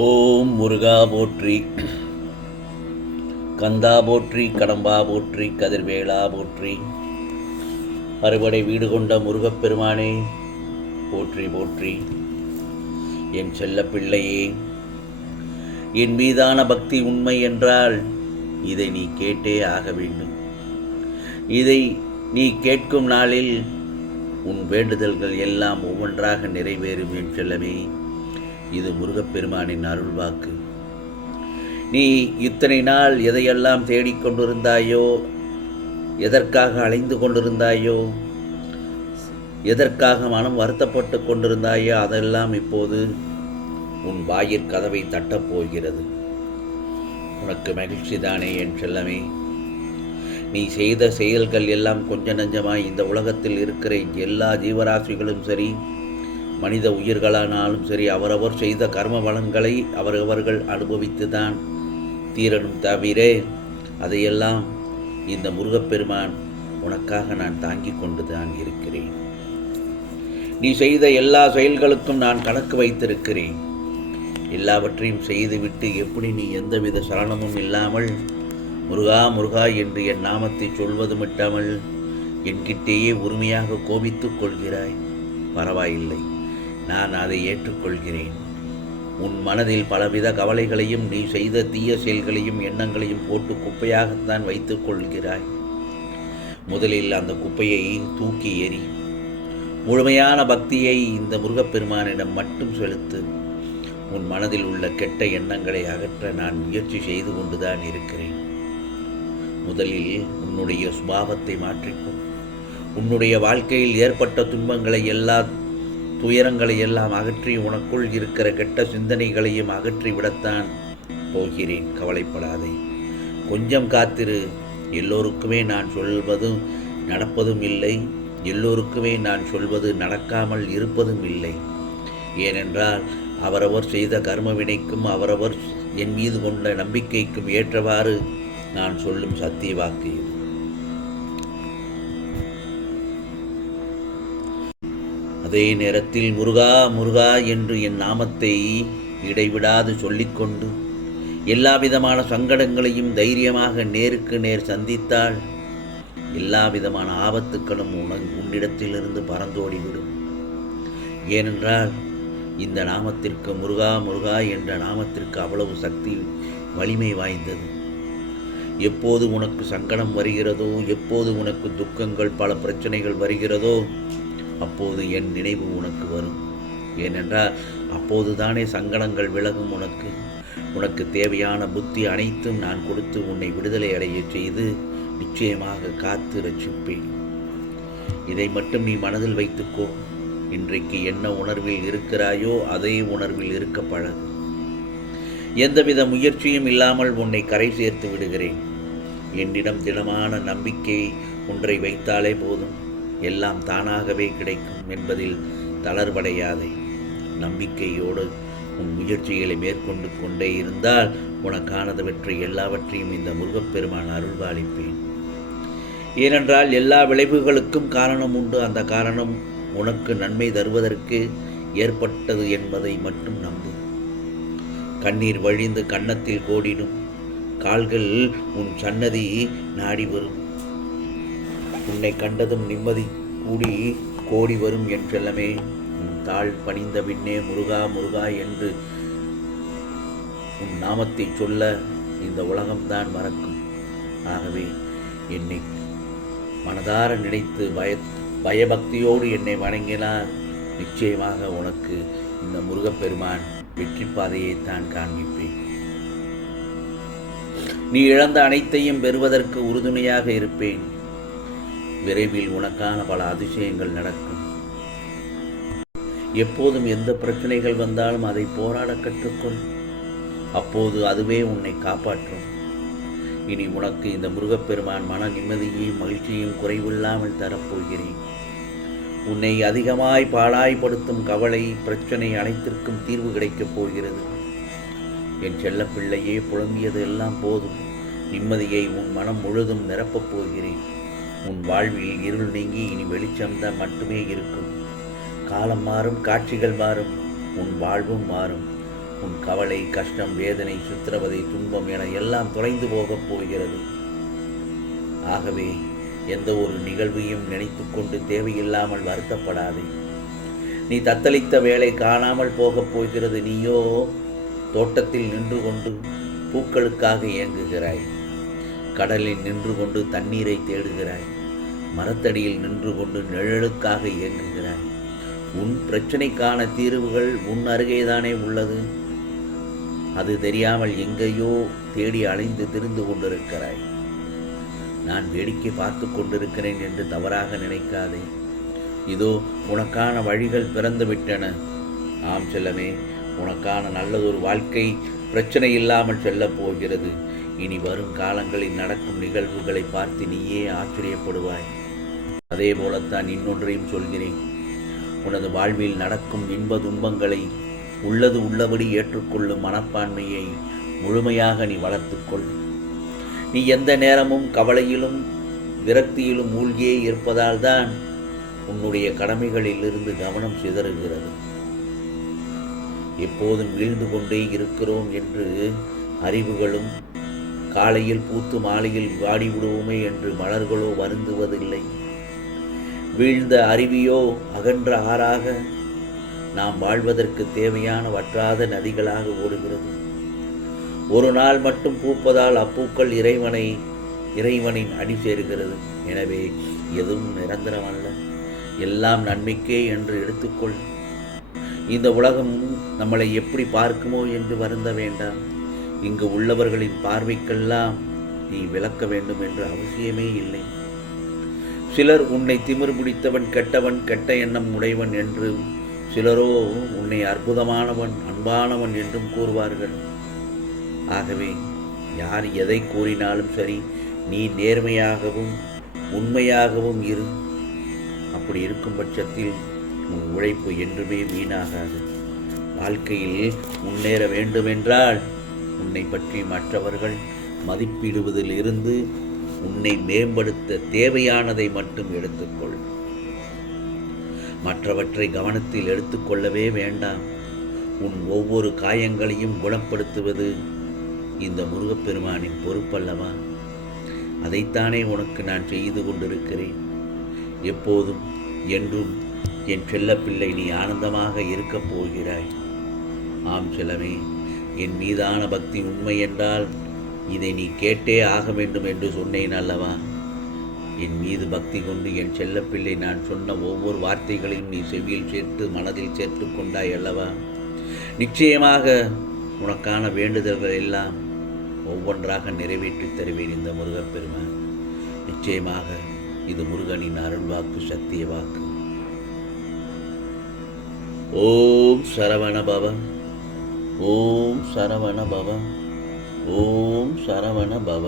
ஓம் முருகா போற்றி, கந்தா போற்றி, கடம்பா போற்றி, கதிர்வேளா போற்றி, அறுபடை வீடு கொண்ட முருகப்பெருமானே போற்றி போற்றி. என் செல்ல பிள்ளையே, என் மீதான பக்தி உண்மை என்றால் இதை நீ கேட்டே ஆக வேண்டும். இதை நீ கேட்கும் நாளில் உன் வேண்டுதல்கள் எல்லாம் ஒவ்வொன்றாக நிறைவேறும் என் செல்லமே. இது முருகப்பெருமானின் அருள் வாக்கு. நீ இத்தனை நாள் எதையெல்லாம் தேடிக்கொண்டிருந்தாயோ, எதற்காக அலைந்து கொண்டிருந்தாயோ, எதற்காக மனம் வருத்தப்பட்டு கொண்டிருந்தாயோ, அதெல்லாம் இப்போது உன் வாயிற் கதவை தட்டப்போகிறது. உனக்கு மகிழ்ச்சி தானே என் செல்லமே? நீ செய்த செயல்கள் எல்லாம் கொஞ்ச நஞ்சமாய் இந்த உலகத்தில் இருக்கிற எல்லா ஜீவராசிகளும் சரி, மனித உயிர்களானாலும் சரி, அவரவர் செய்த கர்ம பலன்களை அவரவர்கள் அனுபவித்துதான் தீரணும். தவிர அதையெல்லாம் இந்த முருகப்பெருமான் உனக்காக நான் தாங்கிக் கொண்டு தான் இருக்கிறேன். நீ செய்த எல்லா செயல்களுக்கும் நான் கணக்கு வைத்திருக்கிறேன். எல்லாவற்றையும் செய்துவிட்டு எப்படி நீ எந்தவித சலனமும் இல்லாமல் முருகா முருகா என்று என் நாமத்தை சொல்வது மட்டுமல் என்கிட்டேயே உரிமையாக கோபித்துக் கொள்கிறாய். பரவாயில்லை, நான் அதை ஏற்றுக்கொள்கிறேன். உன் மனதில் பலவித கவலைகளையும் நீ செய்த தீய செயல்களையும் எண்ணங்களையும் போட்டு குப்பையாகத்தான் வைத்துக் கொள்கிறாய். முதலில் அந்த குப்பையை தூக்கி எறி. முழுமையான பக்தியை இந்த முருகப்பெருமானிடம் மட்டும் செலுத்து. உன் மனதில் உள்ள கெட்ட எண்ணங்களை அகற்ற நான் முயற்சி செய்து கொண்டுதான் இருக்கிறேன். முதலில் உன்னுடைய சுபாவத்தை மாற்றிக்கொள். உன்னுடைய வாழ்க்கையில் ஏற்பட்ட துன்பங்களை துயரங்களை எல்லாம் அகற்றி உனக்குள் இருக்கிற கெட்ட சிந்தனைகளையும் அகற்றி விடத்தான் போகிறேன். கவலைப்படாதே, கொஞ்சம் காத்திரு. எல்லோருக்குமே நான் சொல்வதும் நடப்பதும் இல்லை, எல்லோருக்குமே நான் சொல்வது நடக்காமல் இருப்பதும் இல்லை. ஏனென்றால் அவரவர் செய்த கர்ம வினைக்கும் அவரவர் என் மீது கொண்ட நம்பிக்கைக்கும் ஏற்றவாறு நான் சொல்லும் சத்திய வாக்கு இது. அதே நேரத்தில் முருகா முருகா என்று என் நாமத்தை இடைவிடாது சொல்லிக்கொண்டு எல்லா விதமான சங்கடங்களையும் தைரியமாக நேருக்கு நேர் சந்தித்தால் எல்லா விதமான ஆபத்துக்களும் உன்னிடத்திலிருந்து பறந்தோடிவிடும். ஏனென்றால் இந்த நாமத்திற்கு, முருகா முருகா என்ற நாமத்திற்கு அவ்வளவு சக்தி, வலிமை வாய்ந்தது. எப்போது உனக்கு சங்கடம் வருகிறதோ, எப்போது உனக்கு துக்கங்கள் பல பிரச்சனைகள் வருகிறதோ, அப்போது என் நினைவு உனக்கு வரும். ஏனென்றால் அப்போதுதானே சங்கடங்கள் விலகும். உனக்கு தேவையான புத்தி அனைத்தும் நான் கொடுத்து உன்னை விடுதலை அடைய செய்து நிச்சயமாக காத்து ரட்சிப்பேன். இதை மட்டும் நீ மனதில் வைத்துக்கோ. இன்றைக்கு என்ன உணர்வில் இருக்கிறாயோ அதே உணர்வில் இருக்க பழகு. எந்தவித முயற்சியும் இல்லாமல் உன்னை கரை சேர்த்து விடுகிறேன். என்னிடம் திடமான நம்பிக்கை ஒன்றை வைத்தாலே போதும், எல்லாம் தானாகவே கிடைக்கும் என்பதில் தளர்வடையாதே. நம்பிக்கையோடு உன் முயற்சிகளை மேற்கொண்டு கொண்டே இருந்தால் உனக்கானதவற்றை எல்லாவற்றையும் இந்த முருகப்பெருமான் அருள்பாலிப்பேன். ஏனென்றால் எல்லா விளைவுகளுக்கும் காரணம் உண்டு. அந்த காரணம் உனக்கு நன்மை தருவதற்கு ஏற்பட்டது என்பதை மட்டும் நம்பு. கண்ணீர் வழிந்து கன்னத்தில் கோடிடும், கால்கள் உன் சன்னதி நாடி வரும். உன்னை கண்டதும் நிம்மதி கூடி கோடி வரும் என் செல்லமே. உன் தாழ் பணிந்த பின்னே முருகா முருகா என்று உன் நாமத்தை சொல்ல இந்த உலகம்தான் மறக்கும். ஆகவே என்னை மனதார நினைத்து பயபக்தியோடு என்னை வணங்கினால் நிச்சயமாக உனக்கு இந்த முருகப்பெருமான் வெற்றி பாதையை தான் காண்பிப்பேன். நீ இழந்த அனைத்தையும் பெறுவதற்கு உறுதுணையாக இருப்பேன். விரைவில் உனக்கான பல அதிசயங்கள் நடக்கும். எப்போதும் எந்த பிரச்சனைகள் வந்தாலும் அதை போராட கற்றுக்கொள். அப்போது அதுவே உன்னை காப்பாற்றும். இனி உனக்கு இந்த முருகப்பெருமான் மன நிம்மதியையும் மகிழ்ச்சியும் குறைவில்லாமல் தரப்போகிறேன். உன்னை அதிகமாய் பாழாய்படுத்தும் கவலை, பிரச்சனை அனைத்திற்கும் தீர்வு கிடைக்கப் போகிறது. என் செல்ல பிள்ளையே, புலம்பியது எல்லாம் போதும். நிம்மதியை உன் மனம் முழுதும் நிரப்பப் போகிறேன். உன் வாழ்வில் இருள் நீங்கி இனி வெளிச்சம்தான் மட்டுமே இருக்கும். காலம் மாறும், காட்சிகள் மாறும், உன் வாழ்வும் மாறும். உன் கவலை, கஷ்டம், வேதனை, சித்திரவதை, துன்பம் என எல்லாம் தொலைந்து போகப் போகிறது. ஆகவே எந்த ஒரு நிகழ்வையும் நினைத்து கொண்டு தேவையில்லாமல் வருத்தப்படாதே. நீ தத்தளித்த வேலை காணாமல் போகப் போகிறது. நீயோ தோட்டத்தில் நின்று கொண்டு பூக்களுக்காக இயங்குகிறாய். கடலில் நின்று கொண்டு தண்ணீரை தேடுகிறாய். மரத்தடியில் நின்று கொண்டு நிழலுக்காக இயங்குகிறாய். உன் பிரச்சனைக்கான தீர்வுகள் உன் அருகேதானே உள்ளது. அது தெரியாமல் எங்கேயோ தேடி அலைந்து திரிந்து கொண்டிருக்கிறாய். நான் வேடிக்கை பார்த்து கொண்டிருக்கிறேன் என்று தவறாக நினைக்காதே. இதோ உனக்கான வழிகள் பிறந்து விட்டன. ஆம் செல்லமே, உனக்கான நல்லதொரு வாழ்க்கை பிரச்சனை இல்லாமல் செல்லப் போகிறது. இனி வரும் காலங்களில் நடக்கும் நிகழ்வுகளை பார்த்து நீயே ஆச்சரியப்படுவாய். அதே போலத்தான் இன்னொன்றையும் சொல்கிறேன். உனது வாழ்வில் நடக்கும் இன்ப துன்பங்களை உள்ளது உள்ளபடி ஏற்றுக்கொள்ளும் மனப்பான்மையை முழுமையாக நீ வளர்த்துக்கொள். நீ எந்த நேரமும் கவலையிலும் விரக்தியிலும் மூழ்கியே இருப்பதால் தான் உன்னுடைய கடமைகளில் இருந்து கவனம் சிதறுகிறது. எப்போதும் வீழ்ந்து கொண்டே இருக்கிறோம் என்று அறிவுகளும், காலையில் பூத்து மாலையில் வாடிவிடுவோமே என்று மலர்களோ வருந்துவதில்லை. வீழ்ந்த அருவியோ அகன்ற ஆறாக நாம் வாழ்வதற்கு தேவையான வற்றாத நதிகளாக ஓடுகிறது. ஒரு நாள் மட்டும் பூப்பதால் அப்பூக்கள் இறைவனின் அடி சேருகிறது. எனவே எதுவும் நிரந்தரம் அல்ல, எல்லாம் நன்மைக்கே என்று எடுத்துக்கொள். இந்த உலகம் நம்மளை எப்படி பார்க்குமோ என்று வருந்த வேண்டாம். இங்கு உள்ளவர்களின் பார்வைக்கெல்லாம் நீ விளக்க வேண்டும் என்று அவசியமே இல்லை. சிலர் உன்னை திமிர் பிடித்தவன், கெட்டவன், கெட்ட எண்ணம் உடையவன் என்றும், சிலரோ உன்னை அற்புதமானவன், அன்பானவன் என்றும் கூறுவார்கள். ஆகவே யார் எதை கூறினாலும் சரி, நீ நேர்மையாகவும் உண்மையாகவும் இரு. அப்படி இருக்கும் பட்சத்தில் உன் உழைப்பு என்றுமே வீணாகாது. வாழ்க்கையில் முன்னேற வேண்டுமென்றால் உன்னை பற்றி மற்றவர்கள் மதிப்பிடுவதில் இருந்து உன்னை மேம்படுத்த தேவையானதை மட்டும் எடுத்துக்கொள். மற்றவற்றை கவனத்தில் எடுத்துக்கொள்ளவே வேண்டாம். உன் ஒவ்வொரு காயங்களையும் குணப்படுத்துவது இந்த முருகப்பெருமானின் பொறுப்பல்லவா? அதைத்தானே உனக்கு நான் செய்து கொண்டிருக்கிறேன். எப்போதும் என்றும் என் செல்லப்பிள்ளை, நீ ஆனந்தமாக இருக்கப் போகிறாய். ஆம் செல்லமே, என் மீதான பக்தி உண்மை என்றால் இதை நீ கேட்டே ஆக வேண்டும் என்று சொன்னேன் அல்லவா? என் மீது பக்தி கொண்டு என் செல்லப்பிள்ளை நான் சொன்ன ஒவ்வொரு வார்த்தைகளையும் நீ செவியில் சேர்த்து மனதில் சேர்த்து கொண்டாய் அல்லவா? நிச்சயமாக உனக்கான வேண்டுதல்கள் எல்லாம் ஒவ்வொன்றாக நிறைவேற்றித் தருவேன் இந்த முருகப்பெருமான். நிச்சயமாக இது முருகனின் அருள் வாக்கு, சத்திய வாக்கு. ஓம் சரவண பவ, ஓம் சரவண பவ, ஓம் சரவண பவ.